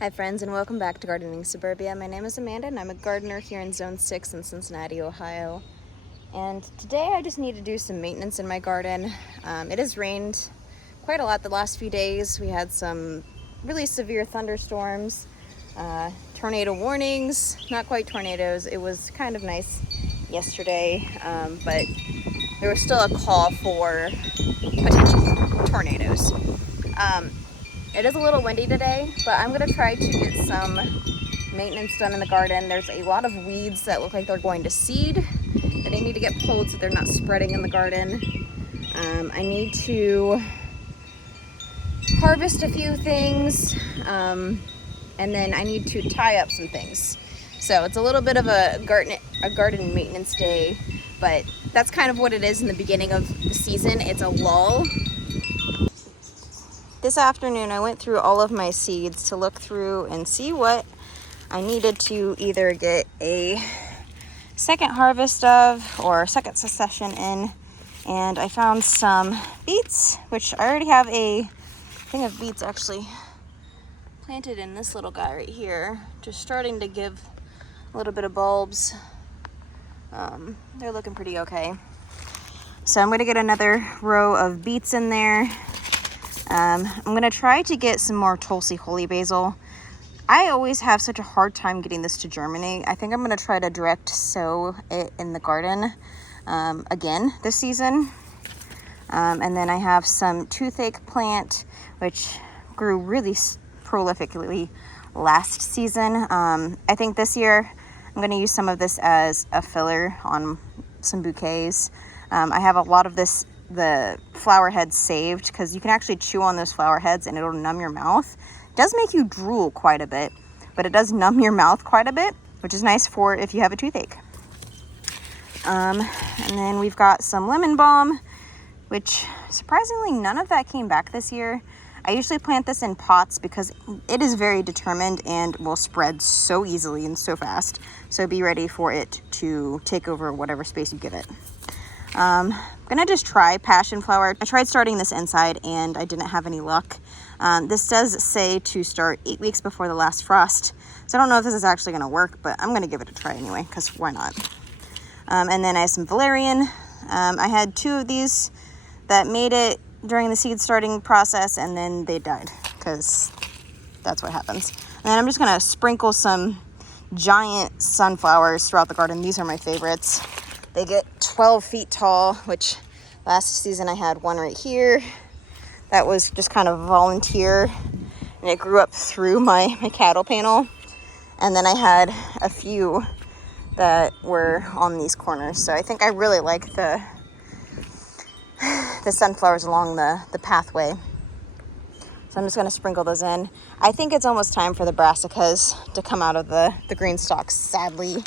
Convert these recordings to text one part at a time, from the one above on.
Hi friends, and welcome back to Gardening Suburbia. My name is Amanda and I'm a gardener here in Zone 6 in Cincinnati, Ohio. And today I just need to do some maintenance in my garden. It has rained quite a lot the last few days. We had some really severe thunderstorms, tornado warnings, not quite tornadoes. It was kind of nice yesterday, but there was still a call for potential tornadoes. It is a little windy today, but I'm going to try to get some maintenance done in the garden. There's a lot of weeds that look like they're going to seed that they need to get pulled so they're not spreading in the garden. I need to harvest a few things, and then I need to tie up some things. So it's a little bit of a garden maintenance day, but that's kind of what it is in the beginning of the season. It's a lull. This afternoon I went through all of my seeds to look through and see what I needed to either get a second harvest of or second succession in, and I found some beets, which I already have a thing of beets actually planted in this little guy right here, just starting to give a little bit of bulbs. They're looking pretty okay. So I'm going to get another row of beets in there. I'm going to try to get some more Tulsi holy basil. I always have such a hard time getting this to germinate. I think I'm going to try to direct sow it in the garden again this season. And then I have some toothache plant, which grew really prolifically last season. I think this year I'm going to use some of this as a filler on some bouquets. I have a lot of the flower heads saved because you can actually chew on those flower heads and it'll numb your mouth. It does make you drool quite a bit, but it does numb your mouth quite a bit, which is nice for if you have a toothache. And then we've got some lemon balm, which surprisingly none of that came back this year. I usually plant this in pots because it is very determined and will spread so easily and so fast. So be ready for it to take over whatever space you give it. I'm gonna just try passion flower. I tried starting this inside and I didn't have any luck. This does say to start 8 weeks before the last frost. So I don't know if this is actually gonna work, but I'm gonna give it a try anyway, because why not? And then I have some valerian. I had 2 of these that made it during the seed starting process and then they died, because that's what happens. And then I'm just gonna sprinkle some giant sunflowers throughout the garden. These are my favorites. They get 12 feet tall, which last season I had one right here. That was just kind of volunteer, and it grew up through my cattle panel. And then I had a few that were on these corners. So I think I really like the sunflowers along the pathway. So I'm just gonna sprinkle those in. I think it's almost time for the brassicas to come out of the Greenstalk, sadly.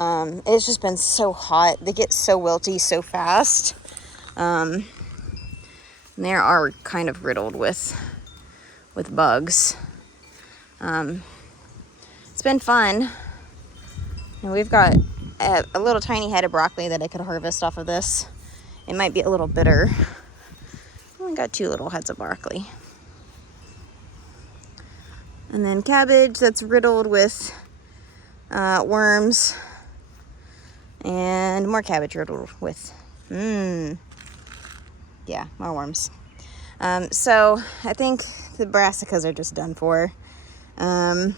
It's just been so hot. They get so wilty so fast. And they are kind of riddled with bugs. It's been fun. And we've got a little tiny head of broccoli that I could harvest off of this. It might be a little bitter. We got 2 little heads of broccoli. And then cabbage that's riddled with worms. And more cabbage riddled with, more worms. So I think the brassicas are just done for. And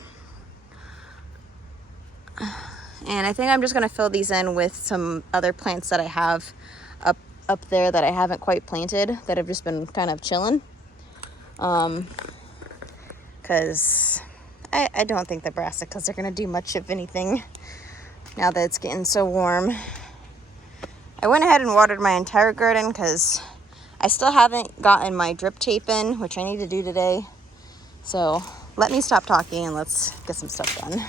I think I'm just going to fill these in with some other plants that I have up there that I haven't quite planted, that have just been kind of chilling. Because I don't think the brassicas are going to do much of anything now that it's getting so warm. I went ahead and watered my entire garden because I still haven't gotten my drip tape in, which I need to do today. So let me stop talking and let's get some stuff done.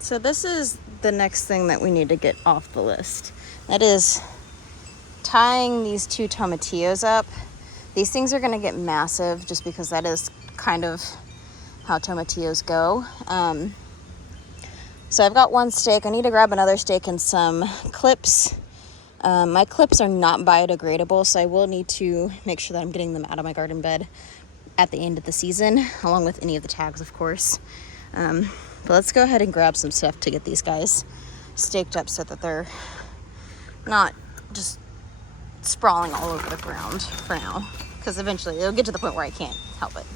So this is the next thing that we need to get off the list. That is tying these two tomatillos up. These things are gonna get massive just because that is kind of how tomatillos go. So I've got one stake. I need to grab another stake and some clips. My clips are not biodegradable, so I will need to make sure that I'm getting them out of my garden bed at the end of the season, along with any of the tags, of course. But let's go ahead and grab some stuff to get these guys staked up so that they're not just sprawling all over the ground for now, because eventually it'll get to the point where I can't help it.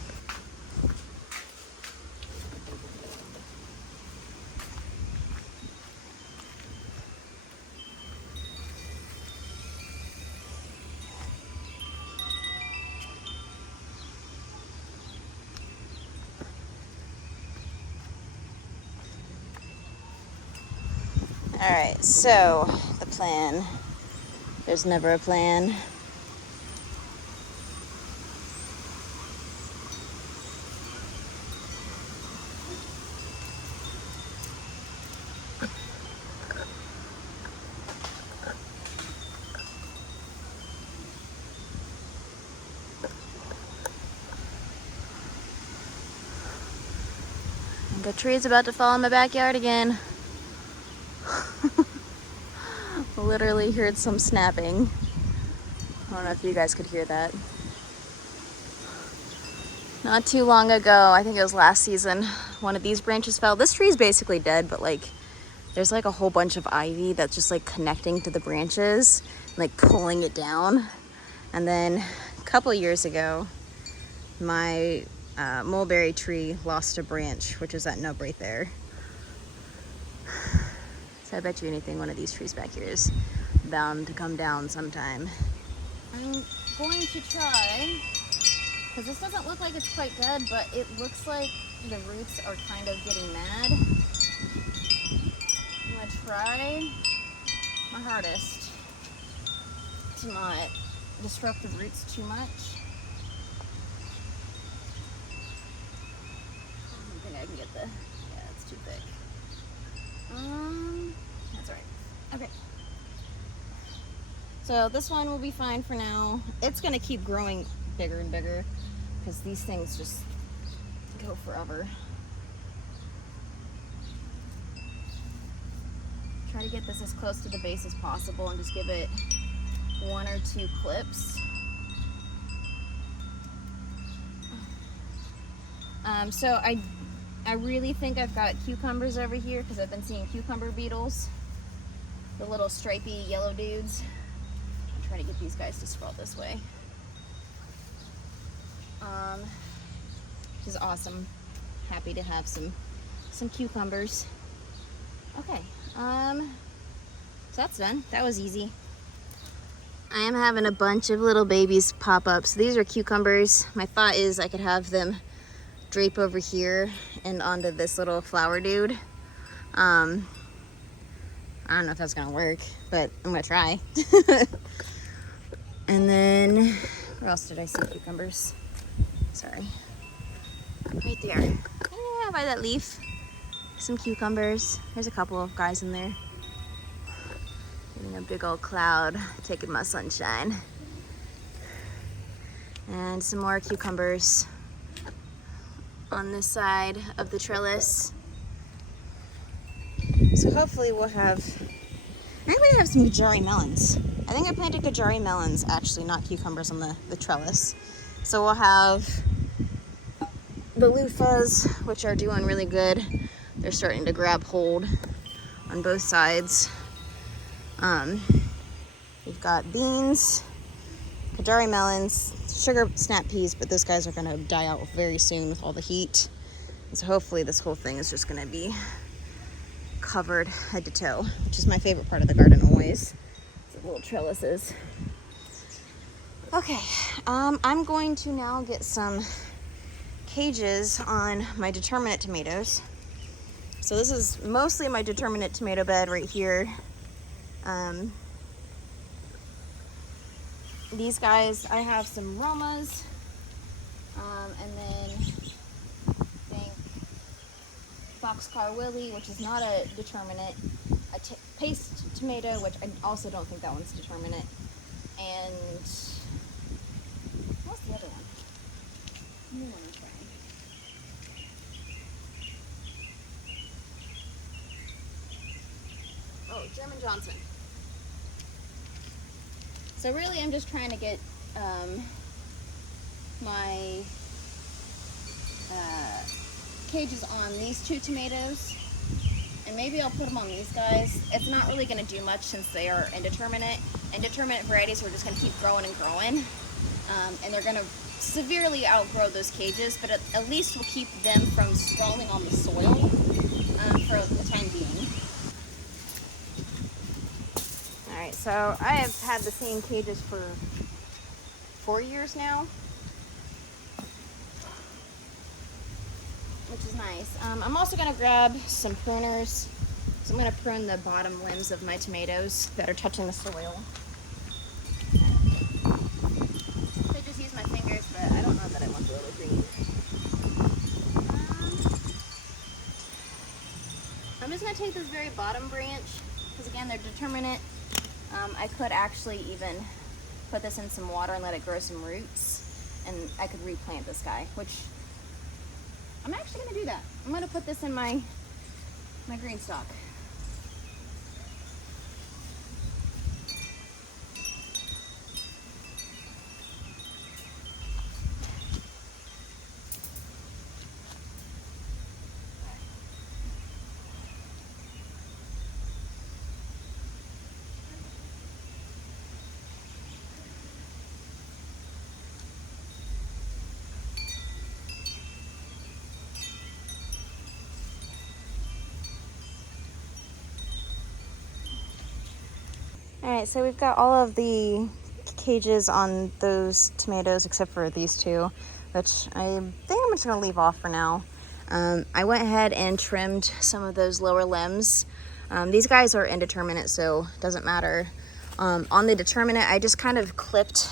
All right, so the plan. There's never a plan. The tree's about to fall in my backyard again. Literally heard some snapping. I don't know if you guys could hear that. Not too long ago, I think it was last season, one of these branches fell. This tree is basically dead, but like there's like a whole bunch of ivy that's just like connecting to the branches, like pulling it down. And then a couple years ago, my mulberry tree lost a branch, which is that nub right there. So I bet you anything, one of these trees back here is bound to come down sometime. I'm going to try, because this doesn't look like it's quite dead, but it looks like the roots are kind of getting mad. I'm gonna try my hardest to not disrupt the roots too much. I don't think I can get the, yeah, it's too thick. That's all right. Okay. So this one will be fine for now. It's gonna keep growing bigger and bigger because these things just go forever. Try to get this as close to the base as possible and just give it 1 or 2 clips. So I really think I've got cucumbers over here because I've been seeing cucumber beetles, the little stripy yellow dudes. I'm trying to get these guys to sprawl this way. Which is awesome. Happy to have some cucumbers. Okay, so that's done. That was easy. I am having a bunch of little babies pop up. So these are cucumbers. My thought is I could have them drape over here and onto this little flower dude. I don't know if that's gonna work, but I'm gonna try. And then, where else did I see cucumbers? Sorry. Right there. Yeah, by that leaf. Some cucumbers. There's a couple of guys in there. Getting a big old cloud, taking my sunshine. And some more cucumbers on this side of the trellis. So hopefully we'll have, I think we have some Gajari melons. I think I planted Gajari melons, actually, not cucumbers on the trellis. So we'll have the loofahs, which are doing really good. They're starting to grab hold on both sides. We've got beans, Gajari melons, sugar snap peas, but those guys are gonna die out very soon with all the heat. And so hopefully this whole thing is just gonna be covered head to toe, which is my favorite part of the garden always. The little trellises. Okay, I'm going to now get some cages on my determinate tomatoes. So this is mostly my determinate tomato bed right here. These guys, I have some Romas, and then I think Boxcar Willie, which is not a determinate, a paste tomato, which I also don't think that one's determinate, and what's the other one? New one I'm trying. Oh, German Johnson. So really I'm just trying to get my cages on these 2 tomatoes, and maybe I'll put them on these guys. It's not really going to do much since they are indeterminate. Indeterminate varieties are just going to keep growing and growing, and they're going to severely outgrow those cages, but at least we'll keep them from sprawling on the soil for the time being. Alright, so I have had the same cages for 4 years now, which is nice. I'm also going to grab some pruners, so I'm going to prune the bottom limbs of my tomatoes that are touching the soil. I just use my fingers, but I don't know that I want the little green. I'm just going to take this very bottom branch, because again, they're determinate. I could actually even put this in some water and let it grow some roots, and I could replant this guy, which I'm actually going to do that. I'm going to put this in my Greenstalk. Alright, so we've got all of the cages on those tomatoes except for these 2, which I think I'm just going to leave off for now. I went ahead and trimmed some of those lower limbs. These guys are indeterminate, so it doesn't matter. On the determinate, I just kind of clipped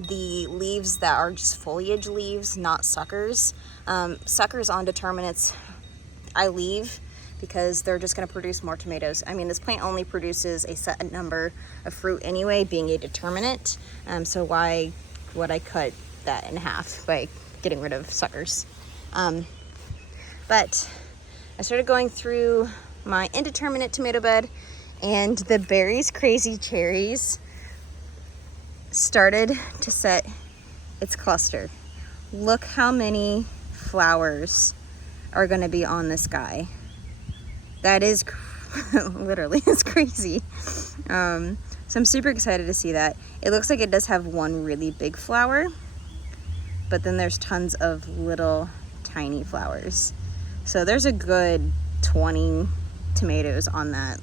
the leaves that are just foliage leaves, not suckers. Suckers on determinates I leave, because they're just going to produce more tomatoes. I mean, this plant only produces a set number of fruit anyway, being a determinate. So why would I cut that in half by getting rid of suckers? But I started going through my indeterminate tomato bed, and the berries, crazy cherries, started to set its cluster. Look how many flowers are going to be on this guy. That is literally, it's crazy. So I'm super excited to see that. It looks like it does have one really big flower, but then there's tons of little tiny flowers. So there's a good 20 tomatoes on that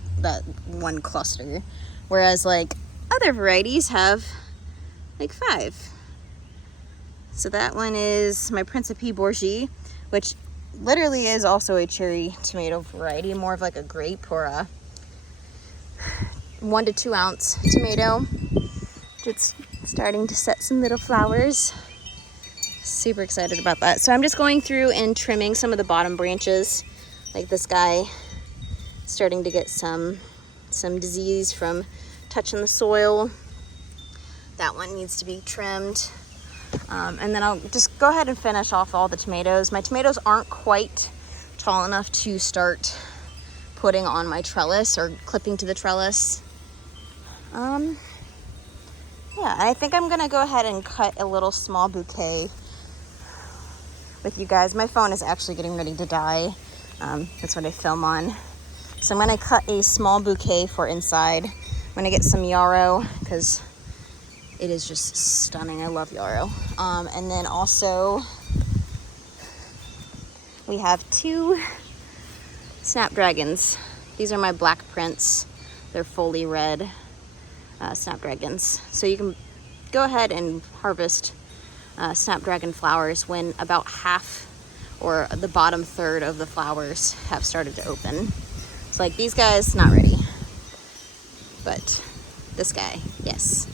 one cluster, whereas like other varieties have like 5. So that one is my Principe Bourgie, which literally is also a cherry tomato variety, more of like a grape or a 1 to 2 ounce tomato. It's starting to set some little flowers. Super excited about that. So I'm just going through and trimming some of the bottom branches, like this guy starting to get some disease from touching the soil. That one needs to be trimmed. And then I'll just go ahead and finish off all the tomatoes. My tomatoes aren't quite tall enough to start putting on my trellis or clipping to the trellis. Yeah, I think I'm gonna go ahead and cut a little small bouquet with you guys. My phone is actually getting ready to die. That's what I film on. So I'm gonna cut a small bouquet for inside. I'm gonna get some yarrow because it is just stunning. I love yarrow. And then also we have 2 snapdragons. These are my black prints. They're fully red snapdragons. So you can go ahead and harvest snapdragon flowers when about half or the bottom third of the flowers have started to open. So like these guys, not ready, but this guy, yes.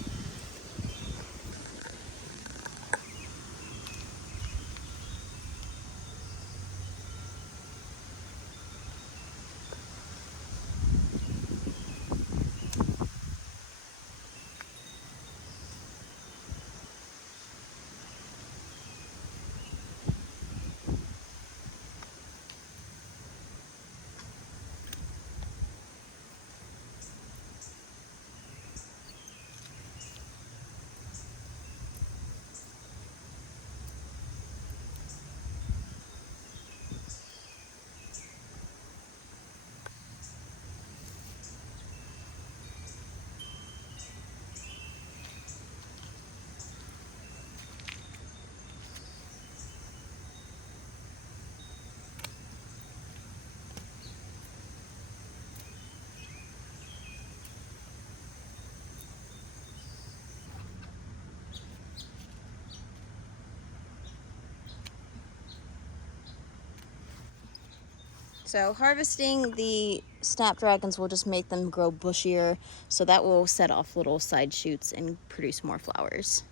So harvesting the snapdragons will just make them grow bushier, so that will set off little side shoots and produce more flowers.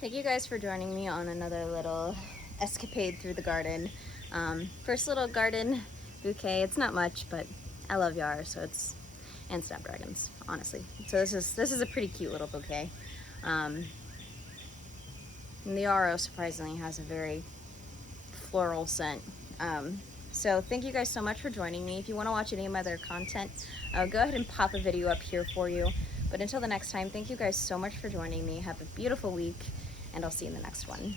Thank you guys for joining me on another little escapade through the garden. First little garden bouquet. It's not much, but I love yarrow, so it's, and snapdragons, honestly. So this is a pretty cute little bouquet. And the yarrow surprisingly has a very floral scent. So thank you guys so much for joining me. If you want to watch any of my other content, go ahead and pop a video up here for you. But until the next time, thank you guys so much for joining me. Have a beautiful week, and I'll see you in the next one.